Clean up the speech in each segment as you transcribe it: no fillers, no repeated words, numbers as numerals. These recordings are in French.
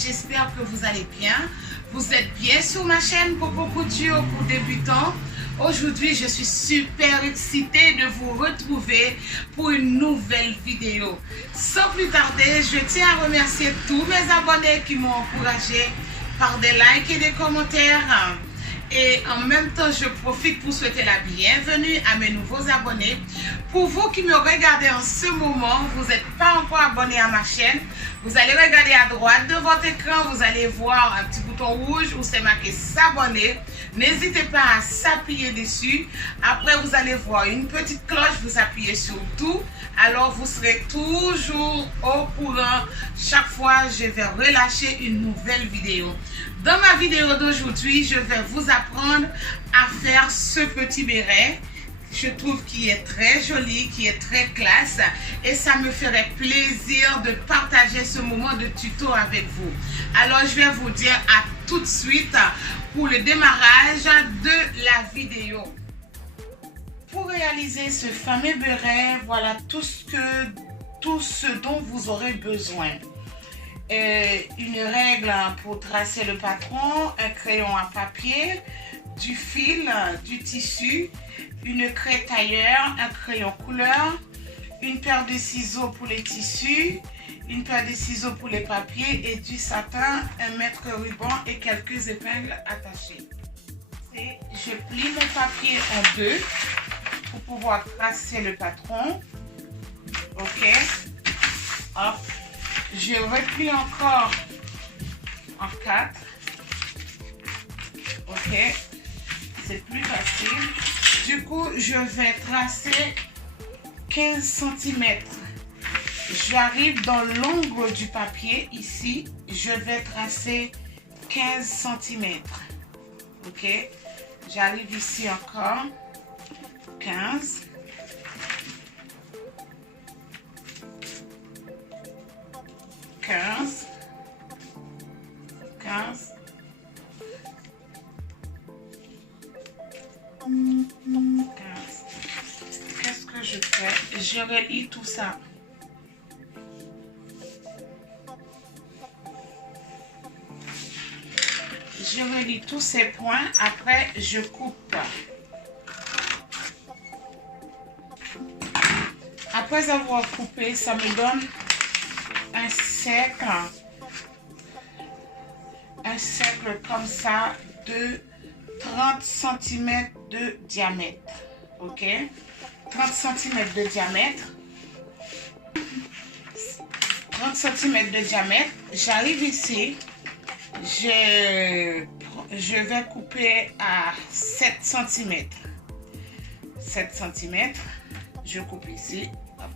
j'espère que vous allez bien. Vous êtes bien sur ma chaîne Coco Couture pour débutants. Aujourd'hui, je suis super excitée de vous retrouver pour une nouvelle vidéo. Sans plus tarder, je tiens à remercier tous mes abonnés qui m'ont encouragé par des likes et des commentaires. Et en même temps, je profite pour souhaiter la bienvenue à mes nouveaux abonnés. Pour vous qui me regardez en ce moment, vous n'êtes pas encore abonné à ma chaîne, vous allez regarder à droite de votre écran, vous allez voir un petit bouton rouge où c'est marqué s'abonner. N'hésitez pas à s'appuyer dessus. Après, vous allez voir une petite cloche, vous appuyez sur tout. Alors, vous serez toujours au courant. Chaque fois, je vais relâcher une nouvelle vidéo. Dans ma vidéo d'aujourd'hui, je vais vous apprendre à faire ce petit béret. Je trouve qu'il est très joli, qui est très classe et ça me ferait plaisir de partager ce moment de tuto avec vous. Alors, je vais vous dire à tout de suite pour le démarrage de la vidéo. Pour réaliser ce fameux béret, voilà tout ce dont vous aurez besoin. Une règle pour tracer le patron, un crayon à papier, du fil, du tissu, une craie tailleur, un crayon couleur, une paire de ciseaux pour les tissus, une paire de ciseaux pour les papiers et du satin, un mètre ruban et quelques épingles attachées. Et je plie mon papier en deux pour pouvoir tracer le patron. Ok. Hop. Je replie encore en 4. Ok. C'est plus facile. Du coup, je vais tracer 15 cm. J'arrive dans l'angle du papier ici. Je vais tracer 15 cm. Ok. J'arrive ici encore. 15. 15. 15. 15. Qu'est-ce que je fais? Je relie tout ça. Je relie tous ces points. Après, je coupe. Après avoir coupé, ça me donne un cercle comme ça de 30 cm de diamètre. Ok, 30 cm de diamètre. 30 cm de diamètre. J'arrive ici. Je vais couper à 7 cm. 7 cm. Je coupe ici. Hop.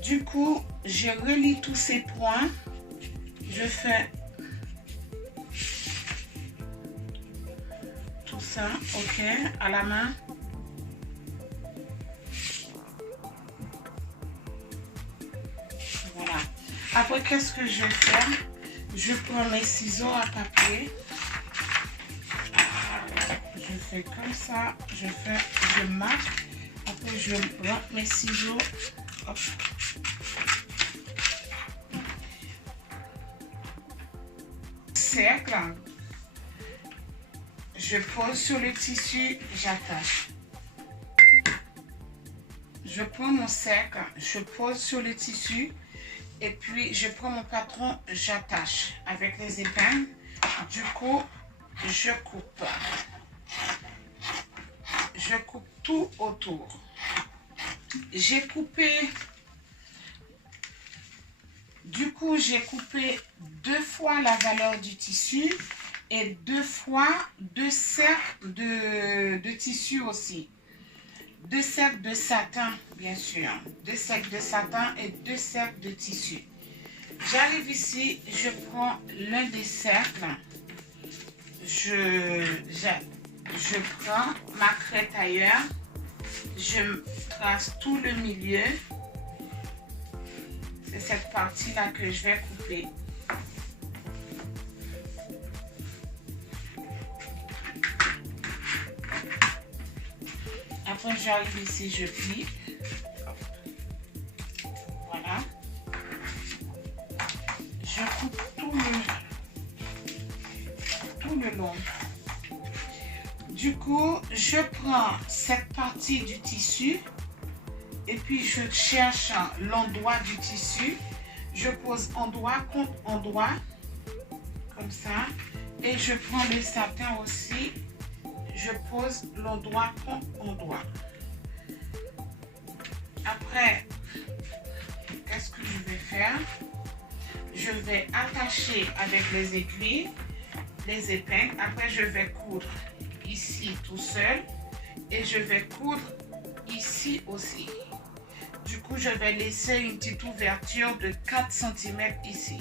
Du coup, je relie tous ces points. Je fais tout ça, ok, à la main. Voilà. Après, qu'est-ce que je vais faire? Je prends mes ciseaux à papier. Je fais comme ça. Je marque. Après, je prends mes ciseaux. Hop. Cercle, je pose sur le tissu, j'attache. Je prends mon cercle, je pose sur le tissu et puis je prends mon patron, j'attache avec les épingles. Du coup, je coupe. Je coupe tout autour. J'ai coupé. Du coup, j'ai coupé 2 fois la valeur du tissu et 2 fois 2 cercles de tissu aussi. 2 cercles de satin, bien sûr. 2 cercles de satin et 2 cercles de tissu. J'arrive ici, je prends l'un des cercles. Je prends ma craie tailleur. Je trace tout le milieu. C'est cette partie-là que je vais couper. Après, j'arrive ici, je plie. Voilà. Je coupe tout le long. Du coup, je prends cette partie du tissu et puis je cherche l'endroit du tissu. Je pose endroit contre endroit, comme ça. Et je prends le satin aussi. Je pose l'endroit contre endroit. Après, qu'est-ce que je vais faire? Je vais attacher avec les aiguilles, les épingles. Après, je vais coudre ici tout seul et je vais coudre ici aussi. Du coup, je vais laisser une petite ouverture de 4 cm ici.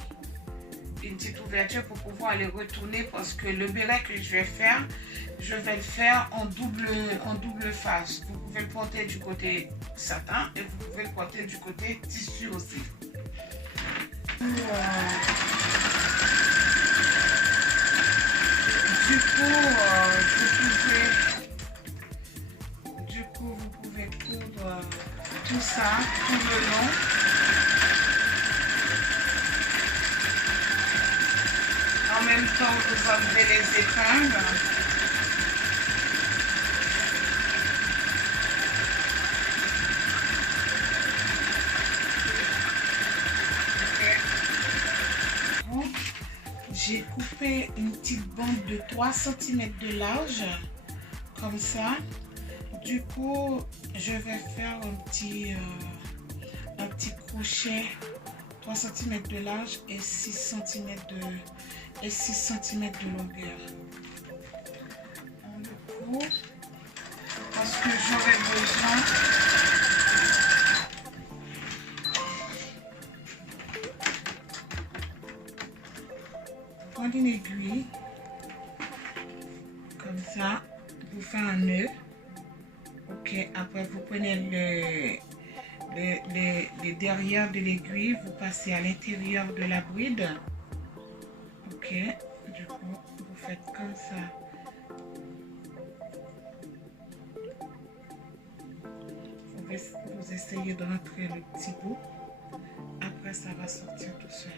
Une petite ouverture pour pouvoir les retourner parce que le béret que je vais faire, je vais le faire en double face. Vous pouvez le porter du côté satin et vous pouvez le porter du côté tissu aussi. Vous pouvez coudre tout ça tout le long. En même temps, vous enlevez les épingles. Okay. J'ai coupé une petite bande de 3 cm de large, comme ça. Du coup, je vais faire un petit crochet 3 cm de large et 6 cm de longueur. On le coupe parce que j'aurai besoin de prendre une aiguille comme ça, vous faites un nœud. Ok, après vous prenez les derrière de l'aiguille, vous passez à l'intérieur de la bride. Ok, du coup, vous faites comme ça. Vous essayez de rentrer le petit bout. Après, ça va sortir tout seul.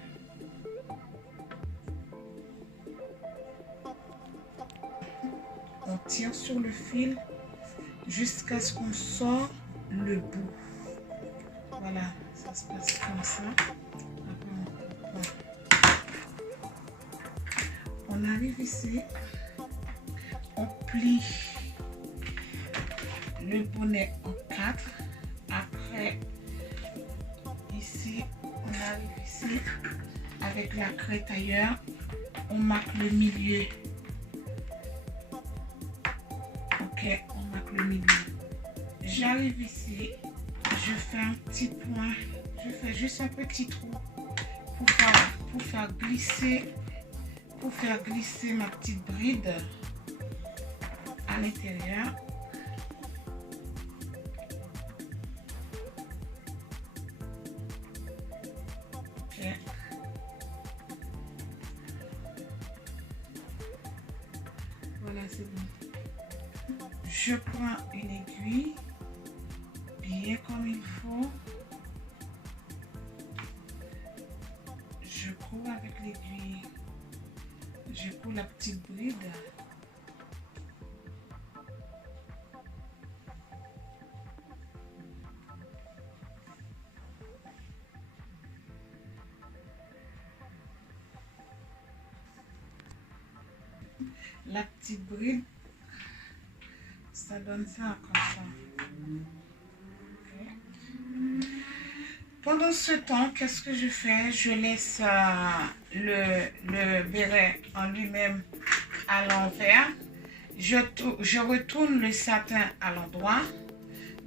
On tire sur le fil jusqu'à ce qu'on sort le bout. Voilà, ça se passe comme ça. On arrive ici, on plie le bonnet en 4. Après, ici, on arrive ici avec la craie tailleur, on marque le milieu. Ok, on marque le milieu. J'arrive ici, je fais un petit point, je fais juste un petit trou pour faire glisser ma petite bride à l'intérieur. Ok. Voilà, c'est bon. Je prends une aiguille bien comme il faut. Je cours avec l'aiguille. Je cours la petite bride. La petite bride, ça donne ça comme ça. Okay. Pendant ce temps, qu'est-ce que je fais? Je laisse le béret en lui-même à l'envers. Je retourne le satin à l'endroit.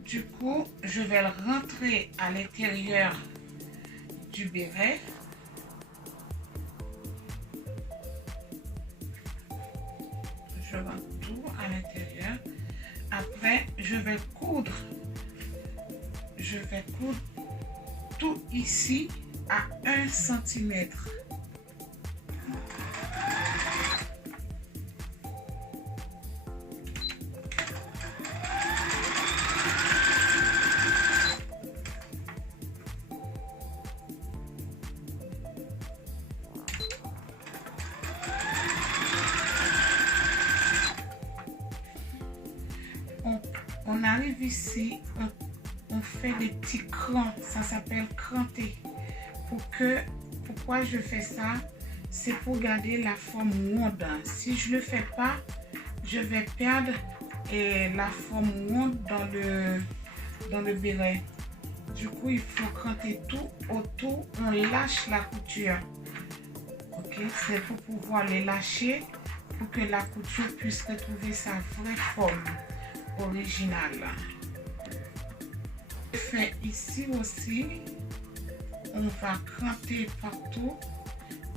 Du coup, je vais le rentrer à l'intérieur du béret. Je rentre tout à l'intérieur. Après, je vais coudre tout ici à 1 cm. j'arrive ici, on fait des petits crans, ça s'appelle cranter. Pourquoi je fais ça? C'est pour garder la forme ronde. Si je ne le fais pas, je vais perdre la forme ronde dans le béret. Du coup, il faut cranter tout autour, on lâche la couture. Ok, c'est pour pouvoir les lâcher pour que la couture puisse retrouver sa vraie forme originale. Je fais ici aussi, on va cranter partout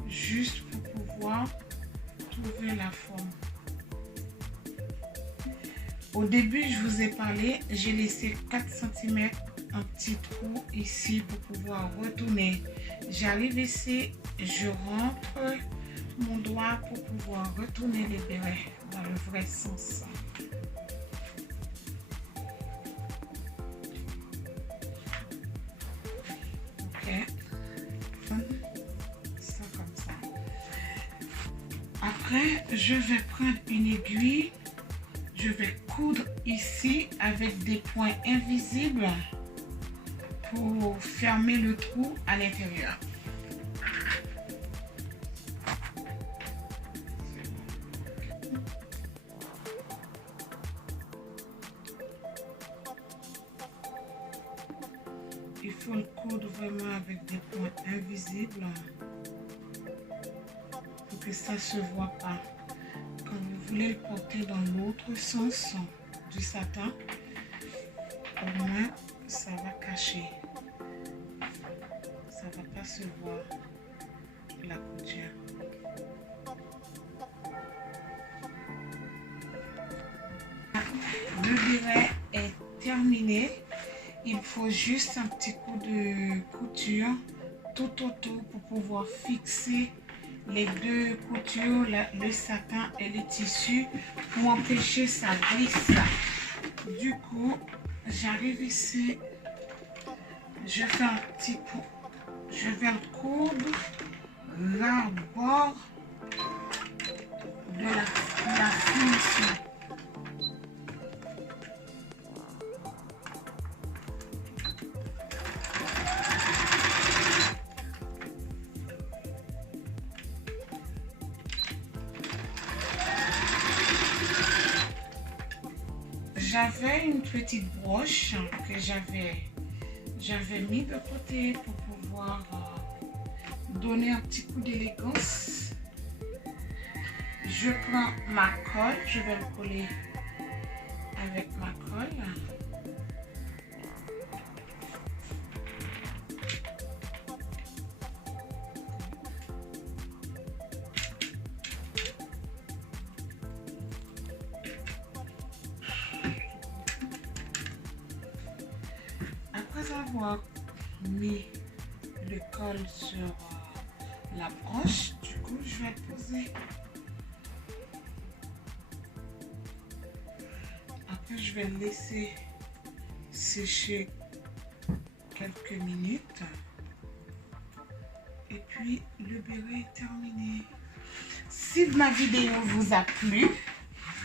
juste pour pouvoir trouver la forme. Au début, je vous ai parlé, j'ai laissé 4 cm un petit trou ici pour pouvoir retourner. J'arrive ici, je rentre mon doigt pour pouvoir retourner les bérets dans le vrai sens. Ok, ça comme ça. Après, je vais prendre une aiguille, je vais coudre ici avec des points invisibles pour fermer le trou à l'intérieur. Il faut le coudre vraiment avec des points invisibles pour que ça ne se voit pas. Quand vous voulez le porter dans l'autre sens du satin, au moins ça va cacher. Ça ne va pas se voir la couture. Le béret est terminé. Il faut juste un petit coup de couture tout autour pour pouvoir fixer les deux coutures, le satin et le tissu pour empêcher sa glisse. Du coup, j'arrive ici, je fais un petit coup, je vais le coudre là au bord de la finition. J'avais une petite broche que j'avais mis de côté pour pouvoir donner un petit coup d'élégance. Je prends ma colle, je vais le coller avec ma colle. Après avoir mis le col sur la broche, du coup, je vais le poser. Après, je vais le laisser sécher quelques minutes. Et puis, le béret est terminé. Si ma vidéo vous a plu,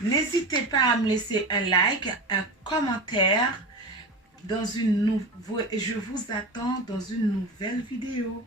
n'hésitez pas à me laisser un like, un commentaire. Je vous attends dans une nouvelle vidéo.